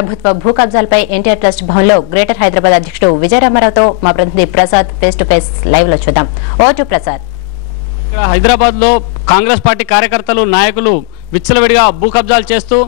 ప్రభుత్వ భూ కబ్జాలపై ఎన్టీఆర్ ట్రస్ట్ భవన్లో గ్రేటర్ హైదరాబాద్ అధ్యక్షుడు విజయరామారావుతో మా ప్రతినిధి Prasad face to face live లో చూద్దాం. Over to Prasad. హైదరాబాద్ లో కాంగ్రెస్ పార్టీ కార్యకర్తలు నాయకులు విచ్చలవిడిగా భూ కబ్జాలు చేస్తూ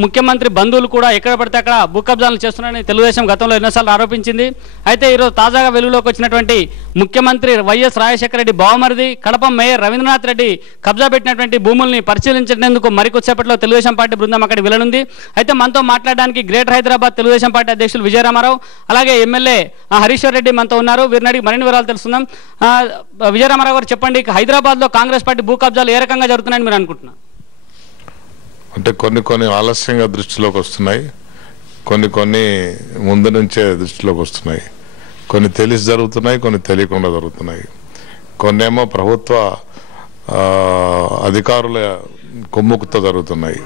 ముఖ్యమంత్రి బంధువులు కూడా ఎక్కడ పడితే అక్కడ భూ కబ్జాలు చేస్తున్నారని తెలుగుదేశం గతంలో ఎన్నోసార్లు ఆరోపించింది. అయితే ఈరోజు తాజాగా వెలుగులోకి వచ్చినటువంటి ముఖ్యమంత్రి వైఎస్ రాజశేఖర రెడ్డి బావమరిది కడప మేయర్ రవీంద్రనాథ్ రెడ్డి కబ్జా పెట్టినటువంటి భూముల్ని పరిశీలించేందుకు మరికొద్దిసేపట్లో తెలుగుదేశం పార్టీ బృందం అక్కడికి వెళ్ళనుంది. అయితే మనతో మాట్లాడడానికి గ్రేటర్ హైదరాబాద్ తెలుగుదేశం పార్టీ అధ్యక్షులు విజయరామారావు అలాగే ఎమ్మెల్యే హరీశ్వర్ రెడ్డి మనతో ఉన్నారు. వీరిని అడిగి మరిన్ని వివరాలు తెలుసుకుందాం. విజయరామారావు గారు చెప్పండి, హైదరాబాద్ లో కాంగ్రెస్ పార్టీ భూ కబ్జాలు ఏ రకంగా జరుగుతున్నాయని మీరు అనుకుంటున్నారు? అంటే కొన్ని ఆలస్యంగా దృష్టిలోకి వస్తున్నాయి, కొన్ని ముందు నుంచే దృష్టిలోకి వస్తున్నాయి, కొన్ని తెలిసి జరుగుతున్నాయి, కొన్ని తెలియకుండా జరుగుతున్నాయి. కొన్నేమో ప్రభుత్వ అధికారుల కొమ్ముకుతో జరుగుతున్నాయి.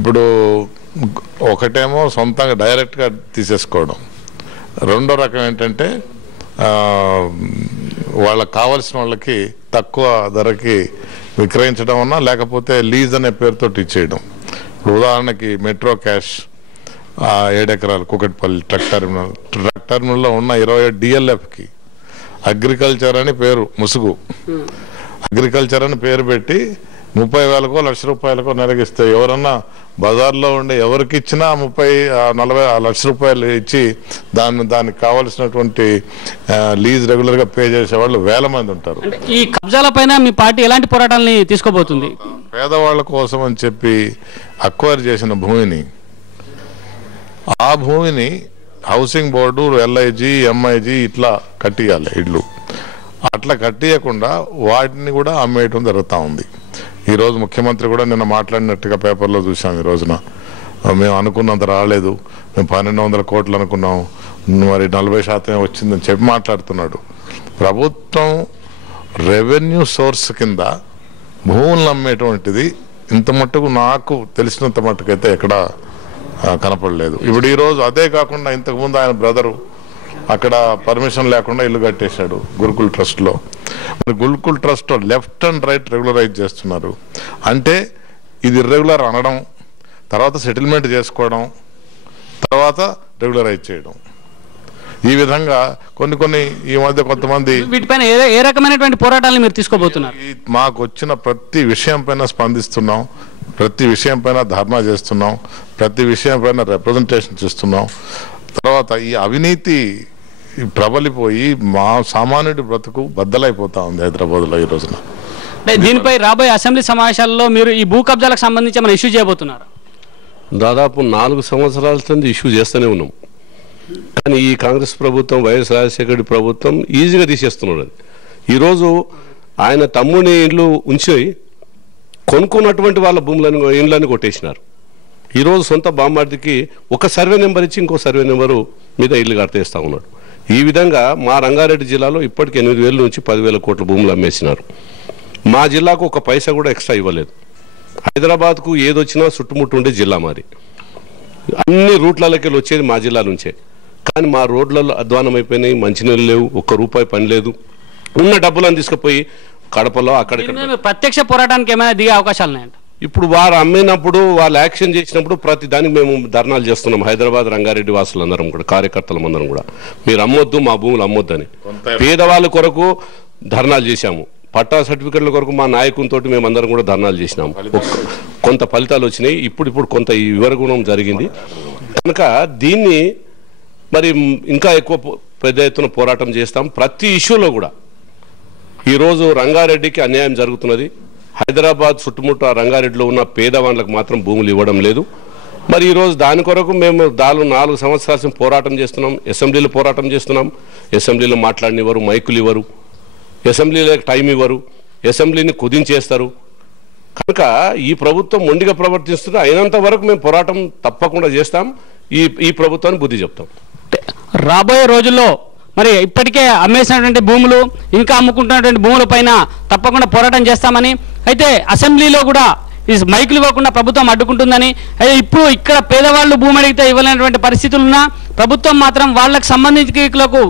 ఇప్పుడు ఒకటేమో సొంతంగా డైరెక్ట్గా తీసేసుకోవడం, రెండో రకం ఏంటంటే వాళ్ళకి కావాల్సిన వాళ్ళకి తక్కువ ధరకి విక్రయించడం అన్నా లేకపోతే లీజ్ అనే పేరుతో ఇచ్చేయడం. ఇప్పుడు ఉదాహరణకి మెట్రో క్యాష్ 7 ఎకరాలు కూకట్పల్లి ట్రక్ టెర్మినల్లో ఉన్న 27 DLFకి అగ్రికల్చర్ అని పేరు, ముసుగు అగ్రికల్చర్ అని పేరు పెట్టి 30,000కో ₹1,00,000కో నెలగిస్తే ఎవరన్నా బజార్లో ఉండే ఎవరికి ఇచ్చినా 30-40 లక్ష రూపాయలు ఇచ్చి దానికి కావాల్సినటువంటి లీజ్ రెగ్యులర్ గా పే చేసే వాళ్ళు వేల మంది ఉంటారు. ఈ కబ్జాల పైన మీ పార్టీ ఎలాంటి పోరాటాలని తీసుకోబోతుంది? పేదవాళ్ళ కోసం అని చెప్పి అక్వైర్ చేసిన భూమిని, ఆ భూమిని హౌసింగ్ బోర్డు, LIG, MIG ఇట్లా కట్టియాలి ఇళ్ళు. అట్లా కట్టియకుండా వాటిని కూడా అమ్మేయటం జరుగుతూ ఉంది. ఈరోజు ముఖ్యమంత్రి కూడా నిన్న మాట్లాడినట్టుగా పేపర్లో చూసాం. ఈ రోజున మేము అనుకున్నంత రాలేదు, మేము 1,200 కోట్లు అనుకున్నాం, మరి 40% వచ్చిందని చెప్పి మాట్లాడుతున్నాడు. ప్రభుత్వం రెవెన్యూ సోర్స్ కింద భూములను అమ్మేటువంటిది ఇంత మట్టుకు నాకు తెలిసినంత మట్టుకైతే ఎక్కడా కనపడలేదు. ఇప్పుడు ఈరోజు అదే కాకుండా ఇంతకుముందు ఆయన బ్రదరు అక్కడ పర్మిషన్ లేకుండా ఇల్లు కట్టేశాడు గురుకుల్ ట్రస్ట్లో. మరి గురుకుల్ ట్రస్ట్లో లెఫ్ట్ అండ్ రైట్ రెగ్యులరైజ్ చేస్తున్నారు. అంటే ఇది ఇర్రెగ్యులర్ అనడం, తర్వాత సెటిల్మెంట్ చేసుకోవడం, తర్వాత రెగ్యులరైజ్ చేయడం, ఈ విధంగా కొన్ని ఈ మధ్య కొంతమంది వీటిపైన ఏ రకమైనటువంటి పోరాటాలను మీరు తీసుకోబోతున్నారు? మాకు వచ్చిన ప్రతి విషయం పైన స్పందిస్తున్నాం, ప్రతి విషయం పైన ధర్నా చేస్తున్నాం, ప్రతి విషయం పైన రిప్రజెంటేషన్ చేస్తున్నాం. తర్వాత ఈ అవినీతి ప్రబలిపోయి మా సామాన్యుడి బ్రతుకు బద్దలైపోతా ఉంది హైదరాబాద్లో ఈ రోజున. దీనిపై రాబోయే అసెంబ్లీ సమావేశాల్లో మీరు ఈ భూ కబ్జాలకు సంబంధించి ఏమైనా ఇష్యూ చేయబోతున్నారు? దాదాపు 4 సంవత్సరాల నుంచి ఇష్యూ చేస్తూనే ఉన్నాం. కానీ ఈ కాంగ్రెస్ ప్రభుత్వం, వైఎస్ రాజశేఖర ప్రభుత్వం ఈజీగా తీసేస్తున్నాడు. ఈరోజు ఆయన తమ్ముని ఇండ్లు ఉంచి కొనుక్కున్నటువంటి వాళ్ళ భూములను, ఇండ్లని కొట్టేసినారు. ఈరోజు సొంత బామ్మార్దికి ఒక సర్వే నెంబర్ ఇచ్చి ఇంకో సర్వే నెంబరు మీద ఇల్లు కట్టేస్తూ ఉన్నాడు. ఈ విధంగా మా రంగారెడ్డి జిల్లాలో ఇప్పటికి 8,000 నుంచి 10,000 కోట్ల భూములు అమ్మేసినారు. మా జిల్లాకు ఒక పైసా కూడా ఎక్స్ట్రా ఇవ్వలేదు. హైదరాబాద్కు ఏదొచ్చినా చుట్టుముట్టు ఉండే జిల్లా మాది. అన్ని రూట్లకి వచ్చేది మా జిల్లా నుంచే. కానీ మా రోడ్లలో అధ్వానం అయిపోయినాయి, మంచినీళ్ళు లేవు, ₹1 పని లేదు. ఉన్న డబ్బులను తీసుకుపోయి కడపలో అక్కడ ప్రత్యక్ష పోరాటానికి ఏమైనా దిగే అవకాశాలు ఉన్నాయంట? ఇప్పుడు వారు అమ్మినప్పుడు, వాళ్ళు యాక్షన్ చేసినప్పుడు ప్రతి దానికి మేము ధర్నాలు చేస్తున్నాం. హైదరాబాద్ రంగారెడ్డి వాసులందరం కూడా, కార్యకర్తలందరం కూడా మీరు అమ్మొద్దు, మా భూములు అమ్మొద్దని పేదవాళ్ళ కొరకు ధర్నాలు చేశాము. పట్టా సర్టిఫికెట్ల కొరకు మా నాయకునితో మేమందరం కూడా ధర్నాలు చేసినాము. కొంత ఫలితాలు వచ్చినాయి. ఇప్పుడు కొంత వివరగుణం జరిగింది. కనుక దీన్ని మరి ఇంకా ఎక్కువ పెద్ద ఎత్తున పోరాటం చేస్తాం. ప్రతి ఇష్యూలో కూడా ఈరోజు రంగారెడ్డికి అన్యాయం జరుగుతున్నది. హైదరాబాద్ చుట్టుముట్టు రంగారెడ్డిలో ఉన్న పేదవాళ్ళకు మాత్రం భూములు ఇవ్వడం లేదు. మరి ఈరోజు దాని కొరకు మేము 4 సంవత్సరాల పోరాటం చేస్తున్నాం. అసెంబ్లీలో పోరాటం చేస్తున్నాం. అసెంబ్లీలో మాట్లాడినివ్వరు, మైకులు ఇవ్వరు, అసెంబ్లీలో టైం ఇవ్వరు, అసెంబ్లీని కుదించేస్తారు. కనుక ఈ ప్రభుత్వం మొండిగా ప్రవర్తిస్తుంది. అయినంత వరకు మేము పోరాటం తప్పకుండా చేస్తాం. ఈ ప్రభుత్వాన్ని బుద్ధి చెప్తాం. రాబోయే రోజుల్లో మరి ఇప్పటికే అమ్మేసినటువంటి భూములు, ఇంకా అమ్ముకుంటున్నటువంటి భూముల పైన తప్పకుండా పోరాటం చేస్తామని, అయితే అసెంబ్లీలో కూడా ఈ మైకులు ఇవ్వకుండా ప్రభుత్వం అడ్డుకుంటుందని, అయితే ఇప్పుడు ఇక్కడ పేదవాళ్ళు భూమి అడిగితే ఇవ్వలేనటువంటి పరిస్థితులున్నా ప్రభుత్వం మాత్రం వాళ్ళకు సంబంధించులకు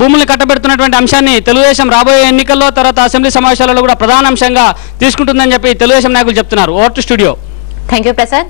భూములు కట్టబెడుతున్నటువంటి అంశాన్ని తెలుగుదేశం రాబోయే ఎన్నికల్లో, తర్వాత అసెంబ్లీ సమావేశాలలో కూడా ప్రధాన అంశంగా తీసుకుంటుందని చెప్పి తెలుగుదేశం నాయకులు చెప్తున్నారు. Over to studio. Thank you Prasad.